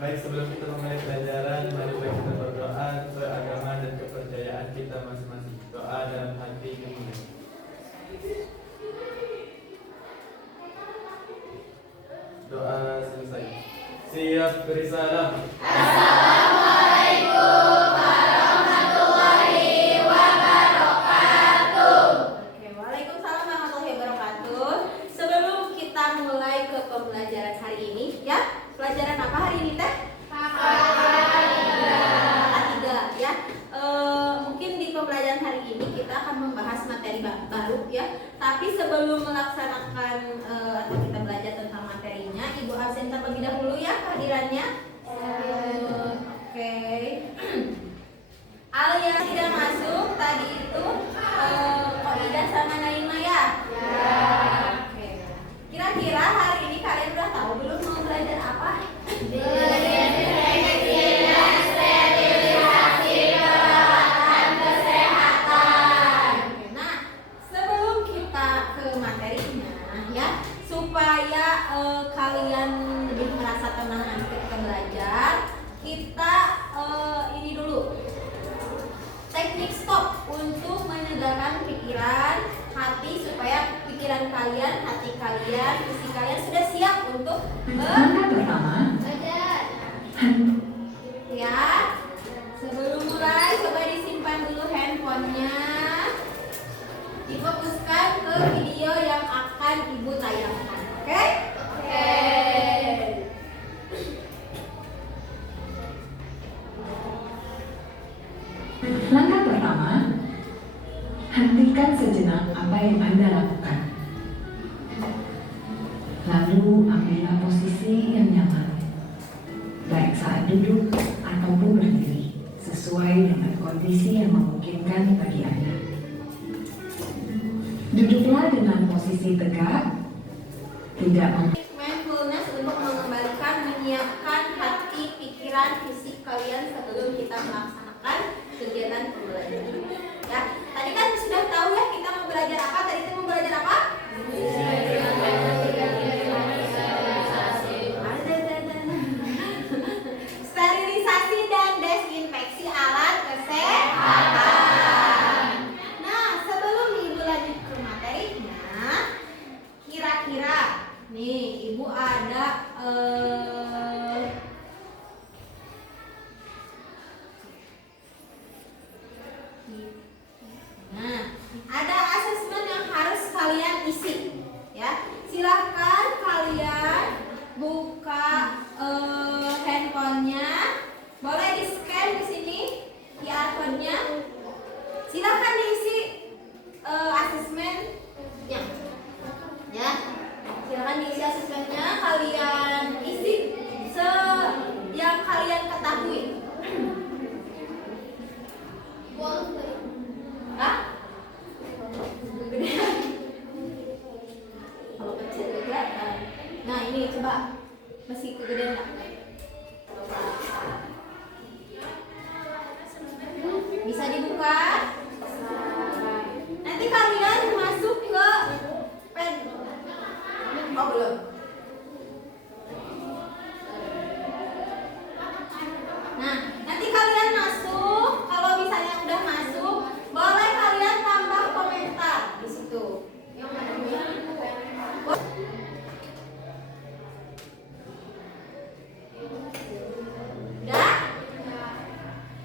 Baik, sebelum kita memulai pelajaran, mari kita berdoa sesuai agama dan kepercayaan kita masing-masing. Doa dalam hati dimulai. Doa selesai. Siap beri salam. Assalamualaikum warahmatullahi wabarakatuh. Oke, waalaikumsalam warahmatullahi wabarakatuh. Sebelum kita mulai ke pembelajaran hari ini, ya, pelajaran apa hari ini teh? Tiga, ya. Mungkin di pembelajaran hari ini kita akan membahas materi baru, ya. Tapi sebelum melaksanakan atau kita belajar tentang materinya, Ibu absen terlebih dahulu ya kehadirannya. Oke. Alia tidak masuk tadi itu. Koida sama Naima ya? Oke. Kira-kira hari ini kalian udah tahu belum mau belajar apa? Nah, sebelum kita ke materinya, ya, supaya kalian lebih merasa tenang ketika belajar, kita ini dulu teknik stop untuk menyegarkan pikiran, hati, supaya pikiran kalian, hati kalian, fisik kalian sudah siap untuk Langkah pertama, belajar. Ya, sebelum mulai coba disimpan dulu handphonenya, difokuskan ke video yang akan Ibu tayangkan, oke? Oke. langkah pertama, hentikan sejenak apa yang Anda lakukan. Lalu ambillah posisi yang nyaman, baik saat duduk ataupun berdiri, sesuai dengan kondisi yang memungkinkan bagi Anda. Duduklah dengan posisi tegak, tidak Mindfulness untuk mengembalikan, menyiapkan hati, pikiran, fisik kalian sebelum kita melaksanakan kegiatan pembelajaran. Ya, tadi kan sudah tahu ya kita mau belajar apa? Tadi kita mau belajar apa? Sterilisasi dan desinfeksi alat kesehatan. Nah, sebelum Ibu lanjut ke materinya, kira-kira nih Ibu ada nah, ada asesmen yang harus kalian isi, ya. Silahkan kalian buka handphonenya, boleh di scan di sini QR code-nya. Silahkan diisi asesmennya, ya. Silahkan diisi asesmennya, kalian isi yang kalian ketahui. Hah? Kegedean. Kalau kecil kelihatan. Nah, ini coba masih kegedean nggak? Bisa dibuka. Nanti kalian masuk ke pen. Oh, belum. Nah, nanti kalian masuk. Kalau misalnya udah masuk, boleh kalian tambah komentar di situ. Udah?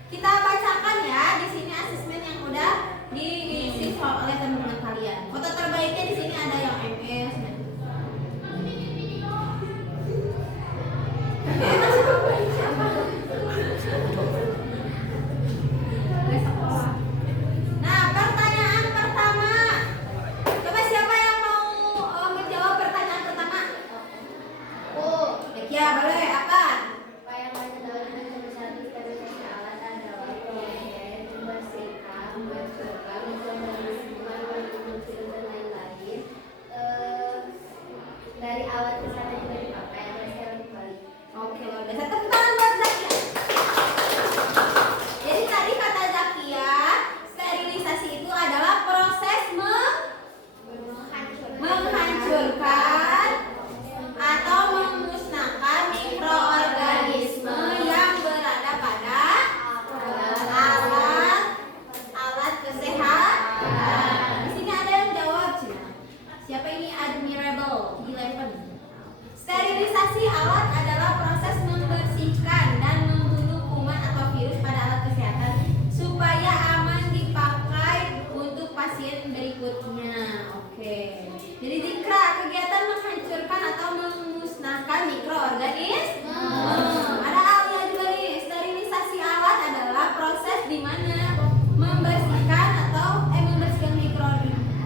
Kita bacakan ya di sini asesmen yang udah diisi oleh teman-teman kalian. Foto terbaiknya di sini ada yang MS. Nah, pertanyaan pertama. Coba siapa yang mau menjawab pertanyaan pertama? Ya, boleh. Apa? Dari awal ke sana juga dipakai, dan sekarang dibalik. Oke, luar biasa. Tepuk tangan buat Zakia. Jadi tadi kata Zakia, sterilisasi itu adalah proses menghancurkan atau memusnahkan Sterilisasi alat adalah proses membersihkan dan membunuh kuman atau virus pada alat kesehatan supaya aman dipakai untuk pasien berikutnya. Oke. Jadi dikra kegiatan menghancurkan atau memusnahkan mikroorganisme. Ada alia juga nih. Sterilisasi alat adalah proses di mana membersihkan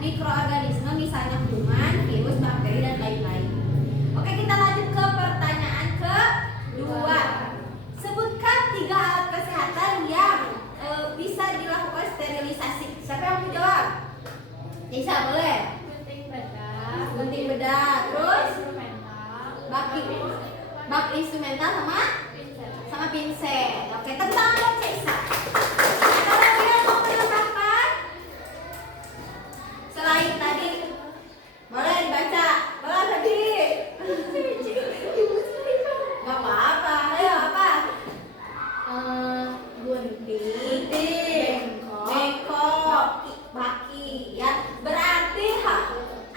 mikroorganisme, misalnya kuman, virus, bakteri dan lain-lain. Oke, kita lanjut ke pertanyaan kedua. Sebutkan 3 alat kesehatan yang bisa dilakukan sterilisasi. Siapa yang mau jawab? Bisa, boleh. Gunting bedah, terus bak instrumental sama pincel. Oke, tepuk tangan buat Cesa. Ada lagi yang mau menambahkan? Selain tadi, boleh dibaca. Boleh tadi. Gak apa-apa. Ayo apa? Gunting, bengkok, baki, ya. Berarti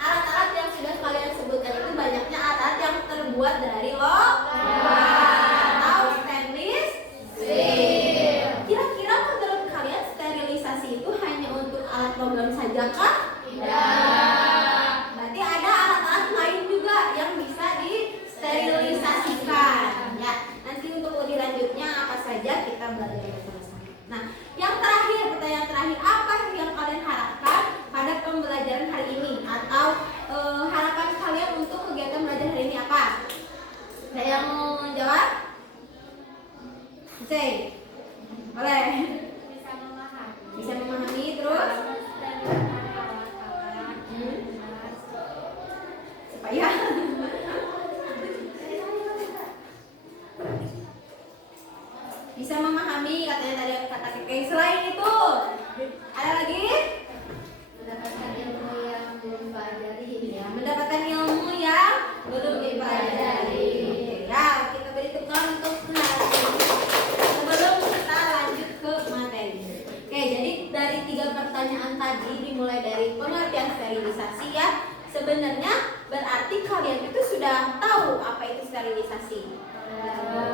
alat-alat yang sudah kalian sebutkan itu banyaknya alat yang terbuat dari atau stainless steel. Kira-kira menurut kalian sterilisasi itu hanya untuk alat logam saja kah? Tidak. Berarti ada alat-alat lain juga yang bisa disterilisasikan. Ya, nanti untuk lebih lanjutnya apa saja kita belajar bersama-sama. Nah, yang terakhir, pertanyaan terakhir, apa yang kalian harapkan pada pembelajaran hari ini? Atau harapan kalian untuk kegiatan belajar hari ini apa? Ada yang mau jawab? Oke, boleh. Bisa memahami terus? Supaya bisa memahami, katanya tadi kata Keke. Selain itu, ada lagi? Mendapatkan ilmu yang belum dipelajari. Ya, mendapatkan ilmu yang belum dipelajari. Ya, kita beri tepuk tangan untuk sebelum kita lanjut ke materi. Oke, jadi dari 3 pertanyaan tadi dimulai dari pengertian sterilisasi ya. Sebenarnya berarti kalian itu sudah tahu apa itu sterilisasi.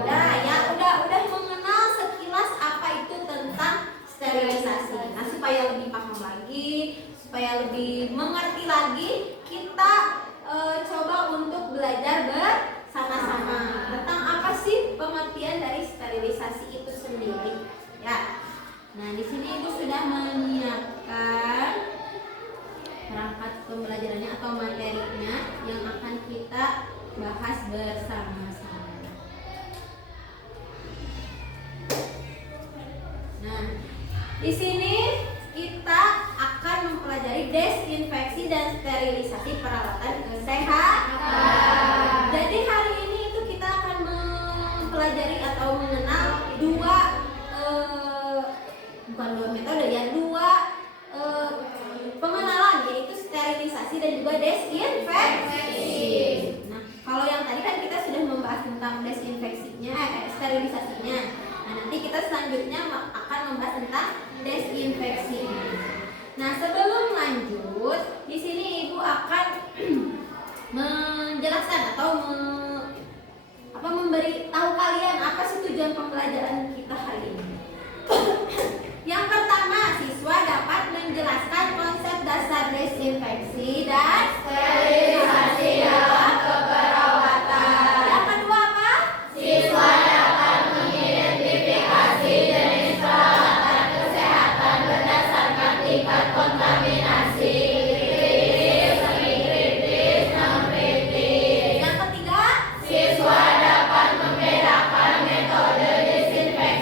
Nah, ya udah mengenal sekilas apa itu tentang sterilisasi. Nah, supaya lebih paham lagi, supaya lebih mengerti lagi, kita coba untuk belajar bersama-sama tentang apa sih pengertian dari sterilisasi itu sendiri. Ya. Nah, di sini Ibu sudah menyiapkan perangkat pembelajarannya atau materinya yang akan kita bahas bersama-sama. Nah, di sini kita akan mempelajari desinfeksi dan sterilisasi peralatan kesehatan. Jadi hari ini itu kita akan mempelajari atau mengenal bukan dua metode ya, 2 pengenalan, yaitu sterilisasi dan juga desinfeksi. Nah, kalau yang tadi kan kita sudah membahas tentang sterilisasinya. Nah, nanti kita selanjutnya akan membahas tentang desinfeksi. Nah, sebelum lanjut, di sini Ibu akan menjelaskan atau memberi tahu kalian apa sih tujuan pembelajaran kita hari ini. Yang pertama, siswa dapat menjelaskan konsep dasar desinfeksi dan sterilisasi dalam keperawatan. Yang kedua apa? Siswa dapat mengidentifikasi jenis peralatan kesehatan berdasarkan tingkat kontaminasi, kritis, non-kritis. Yang ketiga, siswa dapat membedakan metode desinfeksi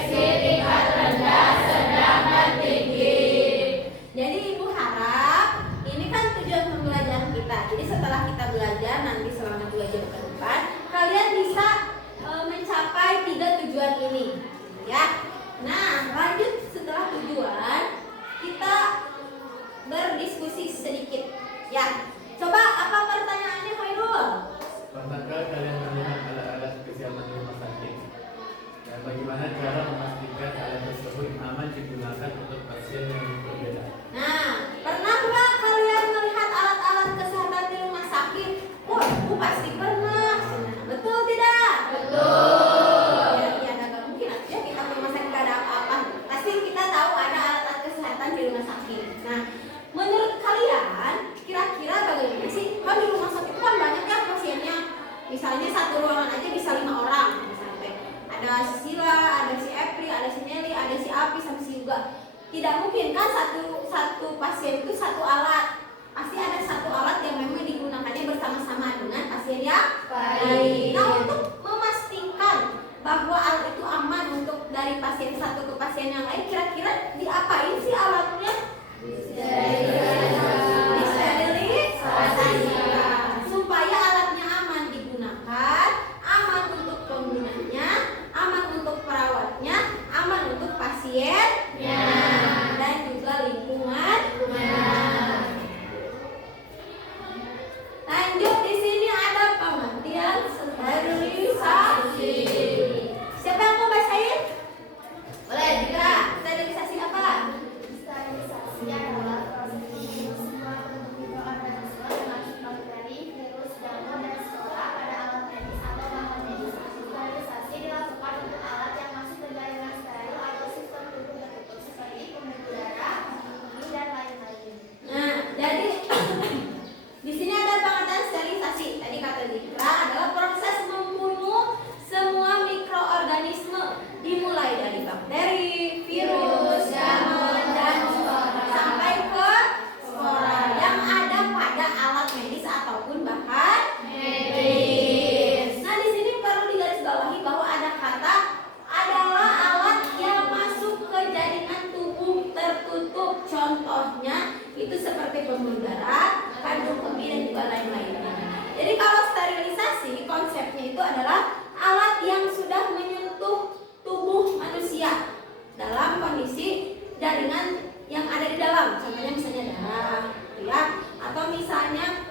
dengan yang ada di dalam. Contohnya misalnya darah, ya, atau misalnya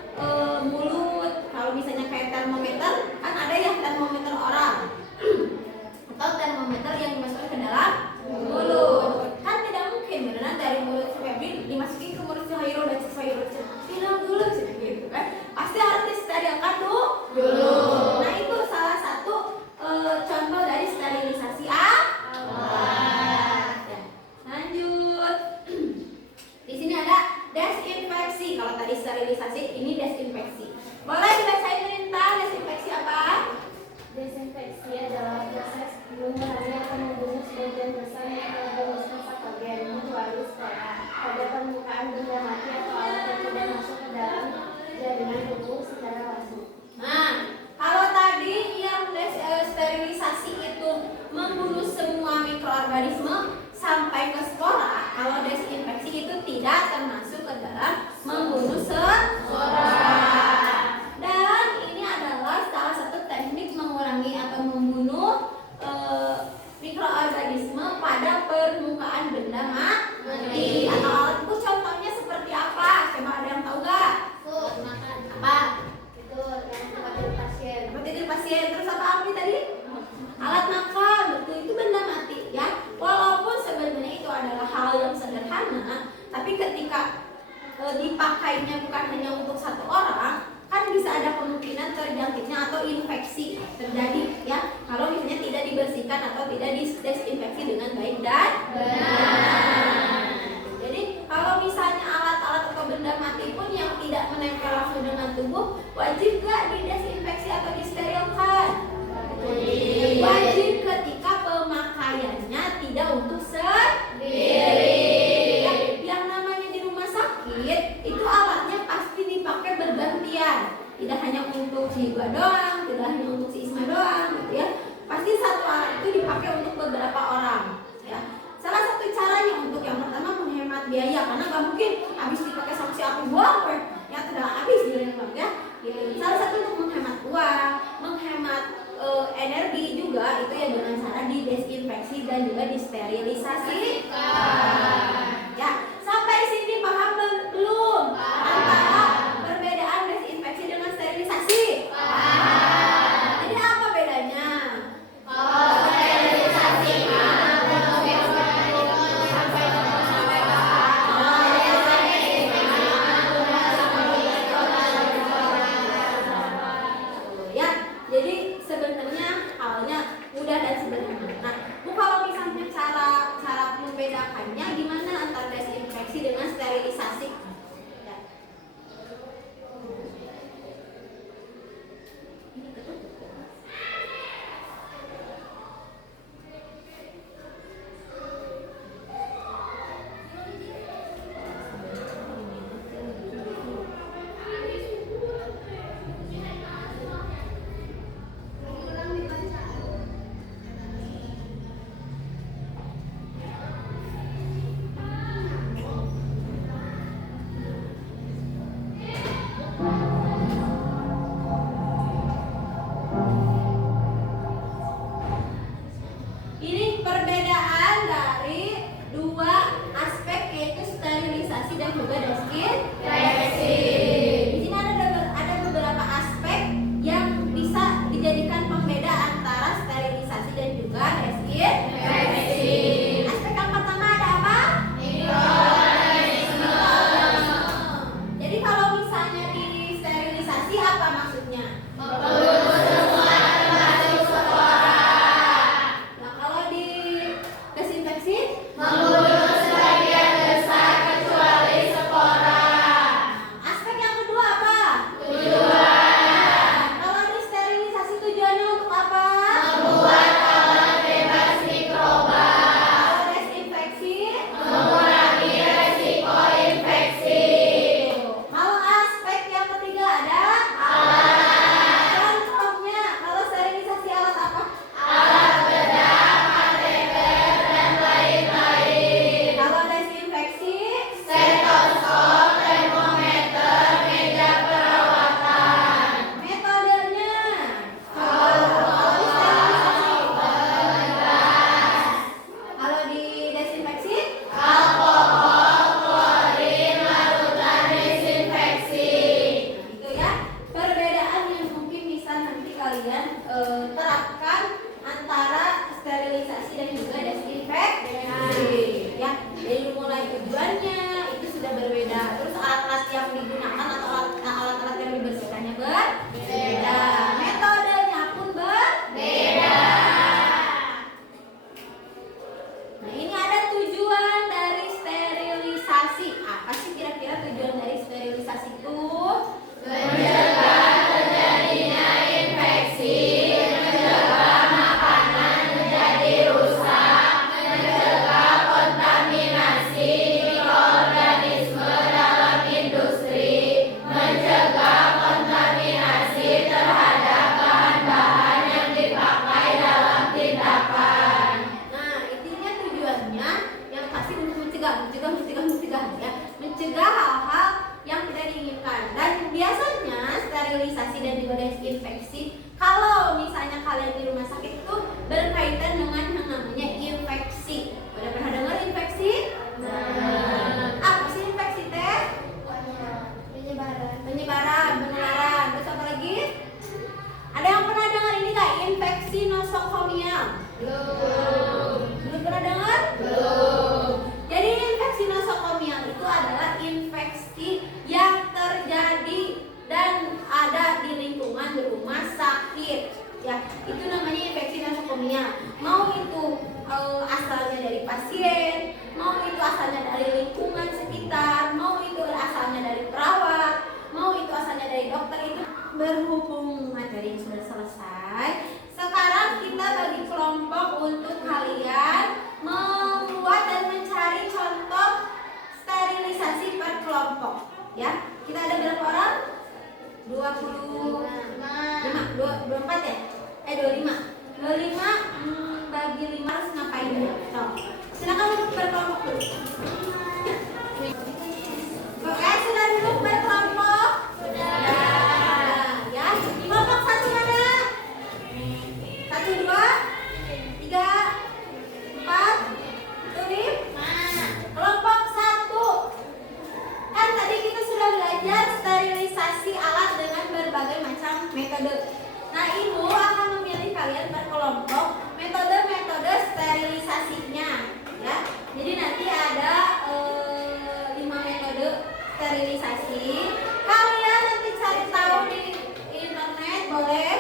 mulut. Kalau misalnya kayak termometer, kan ada yang termometer orang atau termometer yang dimasukkan ke dalam mulut. Kan tidak mungkin beneran dari mulut si Febri dimasukin ke mulut si Hairul dan si Hairul tidak dulu gitu kan. Pasti harus disterilkan dulu. Nah, itu salah satu contoh dari sterilisasi alat. Ya. Lanjut. Di sini ada desinfeksi. Kalau tadi sterilisasi, ini desinfeksi. Boleh dibacain Rinta, desinfeksi apa? Desinfeksi adalah proses membahaya atau membunuh sebagian besar mikroorganisme patogen kecuali steril pada permukaan benda mati atau alat yang tidak masuk ke dalam jaringan tubuh secara langsung. Nah, kalau tadi yang sterilisasi itu membunuh semua mikroorganisme sampai ke spora, kalau desinfeksi itu tidak termasuk ke dalam membunuh spora. Dan ini adalah salah satu teknik mengurangi atau membunuh mikroorganisme pada permukaan benda mati atau alat. Itu contohnya seperti apa? Coba ada yang tahu gak? Makan Apa? itu yang tempat tidur pasien. Tempat tidur pasien. Terus apa lagi tadi? Alat makan. Betul, itu benda mati ya. Walaupun sebenarnya itu adalah hal yang sederhana, tapi ketika dipakainya bukan hanya untuk satu orang, kan bisa ada kemungkinan terjangkitnya atau infeksi terjadi ya. Kalau misalnya tidak dibersihkan atau tidak didesinfeksi dengan baik dan benar. Jadi kalau misalnya alat-alat atau benda mati pun yang tidak menempel langsung dengan tubuh, wajib gak didesinfeksi atau disterilkan? Wajib ketika pemakaiannya tidak untuk sendiri. Ya, yang namanya di rumah sakit itu alatnya pasti dipakai bergantian. Tidak hanya untuk si Iba doang, tidak hanya untuk si Isma doang, gitu ya. Pasti satu alat itu dipakai untuk beberapa orang. Ya. Salah satu caranya untuk yang pertama menghemat biaya, karena nggak mungkin habis dipakai sama si api buang, ya tidak habis di rumah ya. Gitu. Salah satu untuk menghemat uang, menghemat energi juga itu ya dengan cara didesinfeksi dan juga disterilisasi. Ya, sampai sini paham belum? Antara perbedaan desinfeksi dengan sterilisasi. Jadi apa bedanya? Ya, jadi sebenarnya halnya mudah dan sederhana. Nah, Bu, kalau misalnya cara membedakannya gimana antara desinfeksi dengan sterilisasi? Ya. Ini ketutup. Ini perbedaan dari dua aspek, yaitu sterilisasi dan juga desinfeksi. Di sini ada beberapa aspek yang bisa dijadikan pembeda antara sterilisasi dan juga desinfeksi. Aspek yang pertama ada apa? Mikroorganisme. Jadi kalau misalnya di sterilisasi apa maksudnya? Aspek yang kedua apa? Kalau di sterilisasi tujuannya untuk apa? Membuat alat bebas mikroorganisme. pneumonia, mau itu asalnya dari pasien, mau itu asalnya dari lingkungan sekitar, mau itu asalnya dari perawat, mau itu asalnya dari dokter. Itu berhubung materi yang sudah selesai, sekarang kita bagi kelompok untuk kalian membuat dan mencari contoh sterilisasi per kelompok. Ya, kita ada berapa orang? 24 ya? 25 bagi 5 harus ngapain dulu? Silakan duduk berkelompok dulu. Oke, sudah duduk berkelompok? Sudah. Ya, kelompok satu mana? 1, 2, 3, 4. Tulis. Kelompok 1. Kan tadi kita sudah belajar sterilisasi alat dengan berbagai macam metode. Nah, ibu akan memilih kalian berkelompok metode-metode sterilisasinya, ya. Jadi nanti ada 5 metode sterilisasi. Kalian nanti cari tahu di internet, boleh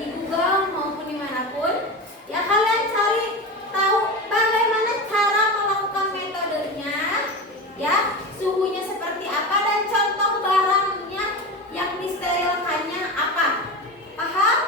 di Google maupun dimanapun. Ya, kalian cari tahu bagaimana cara melakukan metodenya, ya, suhunya seperti apa dan contoh barangnya yang disterilkannya apa. Paham?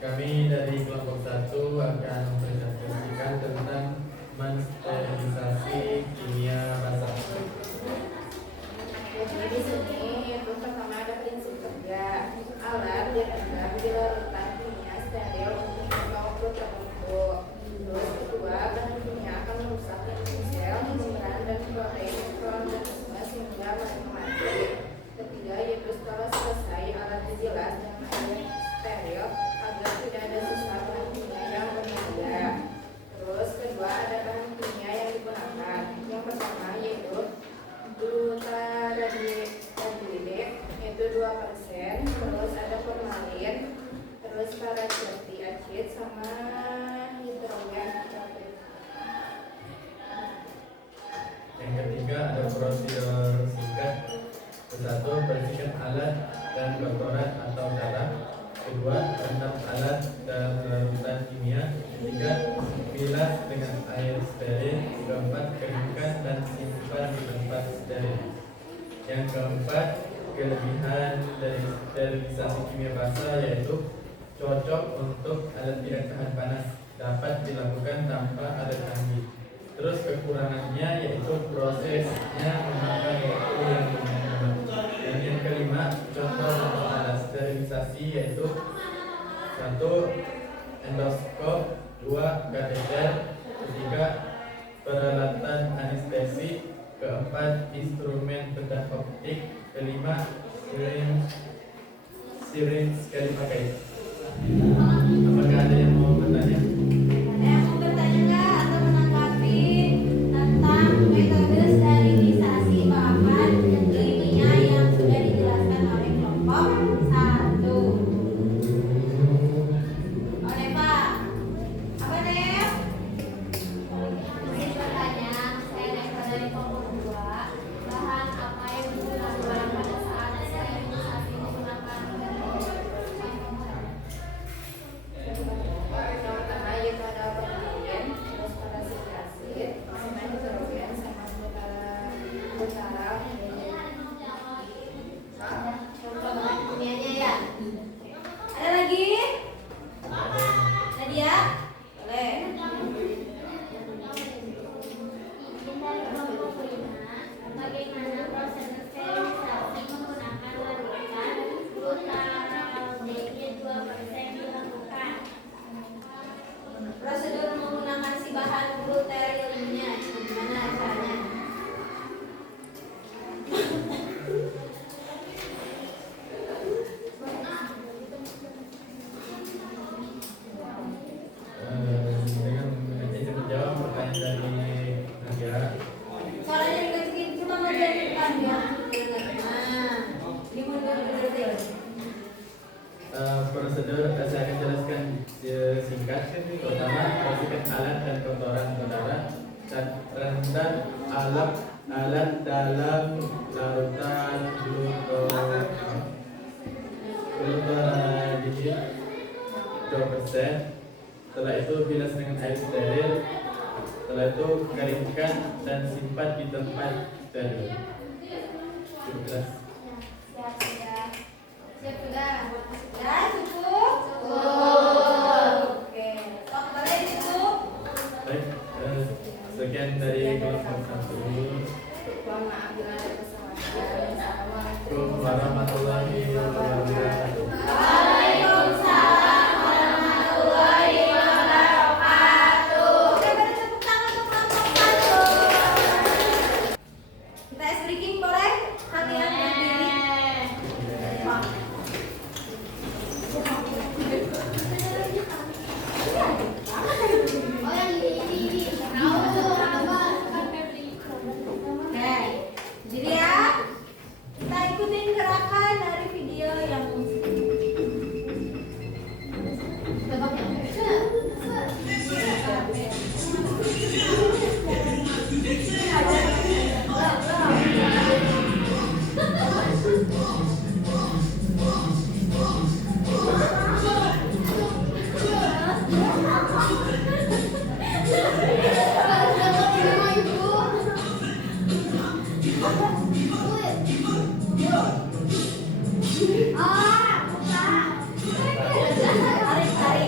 Kami dari kelompok 1 akan mempresentasikan tentang mensterilisasi kimia basah. Jadi di sini itu pertama ada prinsip kerja. Alat dianggap di larutan kimia steril untuk membawa tertentu. Terus kedua, bahan kimia akan merusak sel, membran dan protein mikroorganisme sehingga mereka mati. Ketiga, yaitu setelah selesai alat dijelas dengan air steril agar tidak ada sisa bahan kimia yang berbahaya. Terus kedua, ada bahan kimia yang digunakan. Yang pertama yaitu glutaraldehyde yaitu 2%, terus ada formalin, terus paracetic acid sama hidrogen sulfide. Yang ketiga ada prosedur singkat. Satu, bersihkan alat dan kotoran atau darah. Kedua, rendam alat dalam larutan kimia. Ketiga, bilas dengan air steril. Keempat, keringkan dan simpan di tempat steril. Yang keempat, kelebihan dari sterilisasi kimia basah yaitu cocok untuk alat tidak tahan panas, dapat dilakukan tanpa alat canggih. Terus kekurangannya yaitu prosesnya memakan waktu yang lumayan lama. Dan yang kelima, contoh untuk alat sterilisasi yaitu 1. Endoskop, 2. Kateter, 3. Peralatan anestesi, 4. Instrumen bedah optik, 5. Syringe sekali pakai. Apakah ada yang mau bertanya? Ada yang mau bertanya nggak atau menanggapi tentang metode sterilisasi bahan kimia yang sudah dijelaskan oleh kelompok 1? Oh, Neva. Apa, Nev? Izin bertanya, saya Neva dari kelompok 2. Bahan apa yang digunakan pada saat sterilisasi menggunakan Yang pertama yaitu ada formalin, terus paracetic acid, sama hidrogen, sama glutaraldehyde. Contoh bahan kimianya ya. Ada lagi? Nadia? Boleh. Izin dari kelompok 5, bagaimana proses sterilisasi menggunakan larutan glutaraldehyde 2% dilakukan? Prosedur menggunakan si bahan gluterilnya gimana caranya? Dengan izin menjawab pertanyaan dari Nadia. Soalnya dikasih cuma bagian depan ya. Nah, dimundur dulu deh. Prosedur saya akan jelaskan singkat. Pertama, bersihkan alat dan kotoran darah dan rendam alat dalam larutan glutaraldehyde 2%. Setelah itu bilas dengan air steril. Setelah itu keringkan dan simpan di tempat steril. Cukup jelas. Siap sudah. Siap sudah? Ya, cukup? Cukup. Oke. Stop boleh cukup? Baik, sekian dari kelompok 1. Mohon maaf bila ada kesalahan. Assalamualaikum. Assalamualaikum warahmatullahi wabarakatuh. Waalaikumsalam warahmatullahi wabarakatuh. Oke, beri tepuk tangan untuk kelompok 1. Kita es breaking boleh? Latihan berdiri. Wah. Oh yang ini. Oke, jadi ya kita ikutin gerakan dari video yang tarik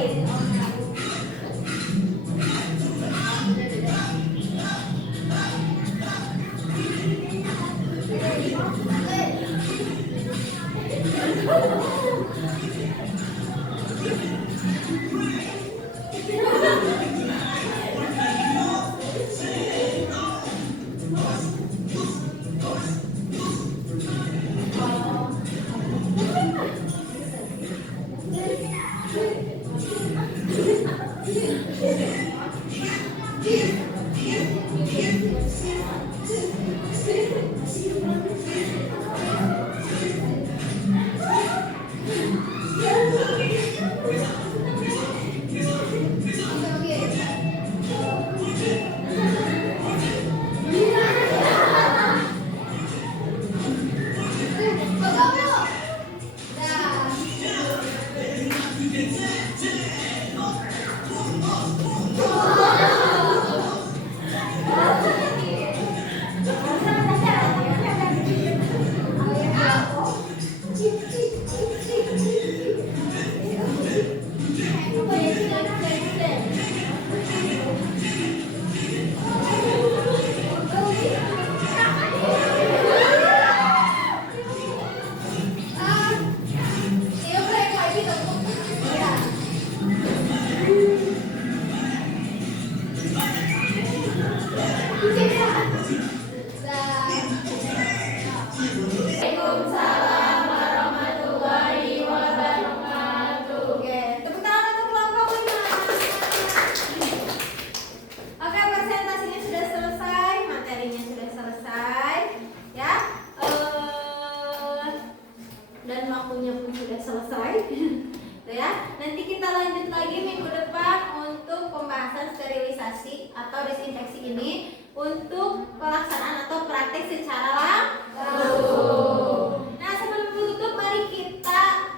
infeksi ini untuk pelaksanaan atau praktek secara langsung. Nah, sebelum menutup mari kita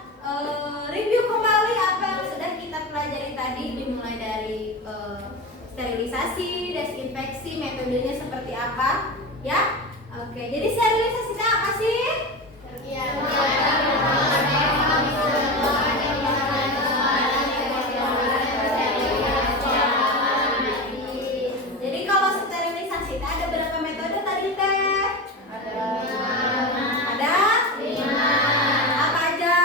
review kembali apa yang sudah kita pelajari tadi, dimulai dari sterilisasi, desinfeksi, metodenya seperti apa, ya? Oke, jadi sterilisasi itu apa sih? Jadi kalau sterilisasi itu ada berapa metode tadi teh? Ada? 5. Apa aja?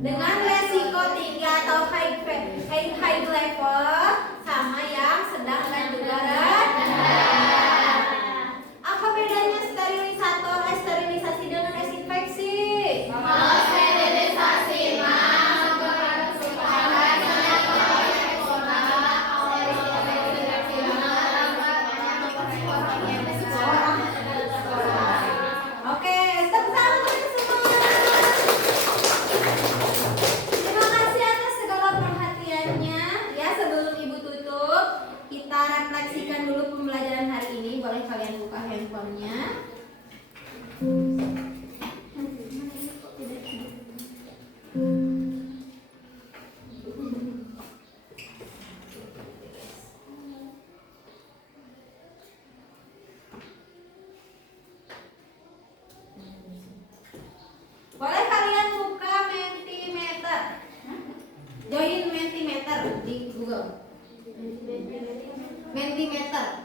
Dengan resiko tinggi atau high level sama yang sedang dan juga rendah. Apa bedanya sterilisasi dengan desinfeksi? Oke, tepuk tangan untuk semua. Terima kasih atas segala perhatiannya. Ya, sebelum Ibu tutup, kita refleksikan dulu pembelajaran hari ini. Boleh kalian buka handphonenya. Boleh kalian buka Mentimeter. Join Mentimeter di Google. Mentimeter.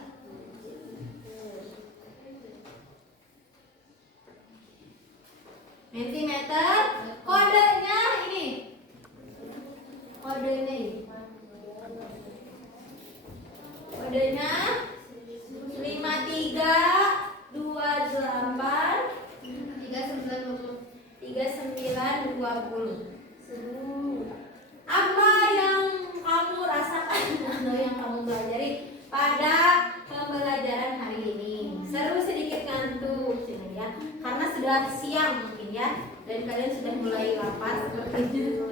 Mentimeter, kodenya ini. Kodenya ini. Kodenya 3920. Apa yang kamu rasakan atau yang kamu pelajari pada pembelajaran hari ini? Seru, sedikit ngantuk ya, karena sudah siang mungkin ya, dan kalian sudah mulai lapar sepertinya.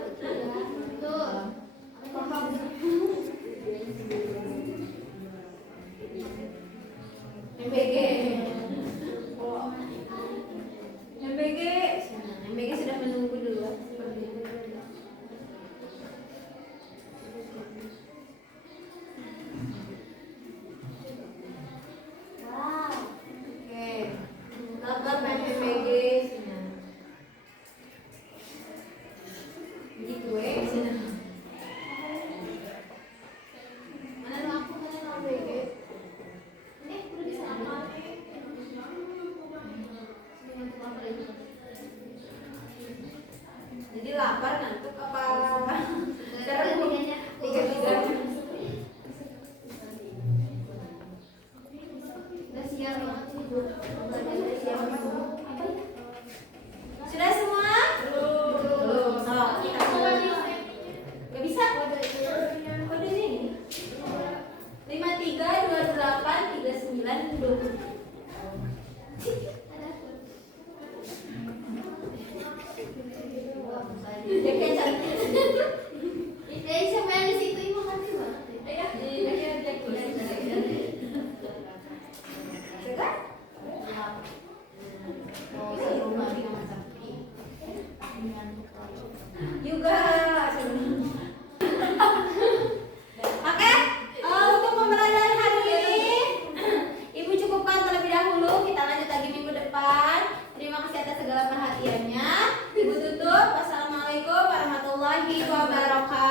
MBG. MBG sudah menunggu dulu. Wow. Oke. Kabar MBG sini. Gitu sini. Mana lampu MBG? Udah bisa apa? Jadi lapar ngantuk apa? Seru. Tiga-tiga. Udah siap banget tidur. Sudah semua? Belum. Gak bisa. Kode ini 53283920. Ya kayak cantik. Ini siapa yang di situ ibu kasih banget. Ya, juga. Oke, untuk pembelajaran hari ini Ibu cukupkan terlebih dahulu. Kita lanjut lagi minggu depan. Terima kasih atas segala perhatiannya. Ibu tutup. Wassalamualaikum warahmatullahi wabarakatuh.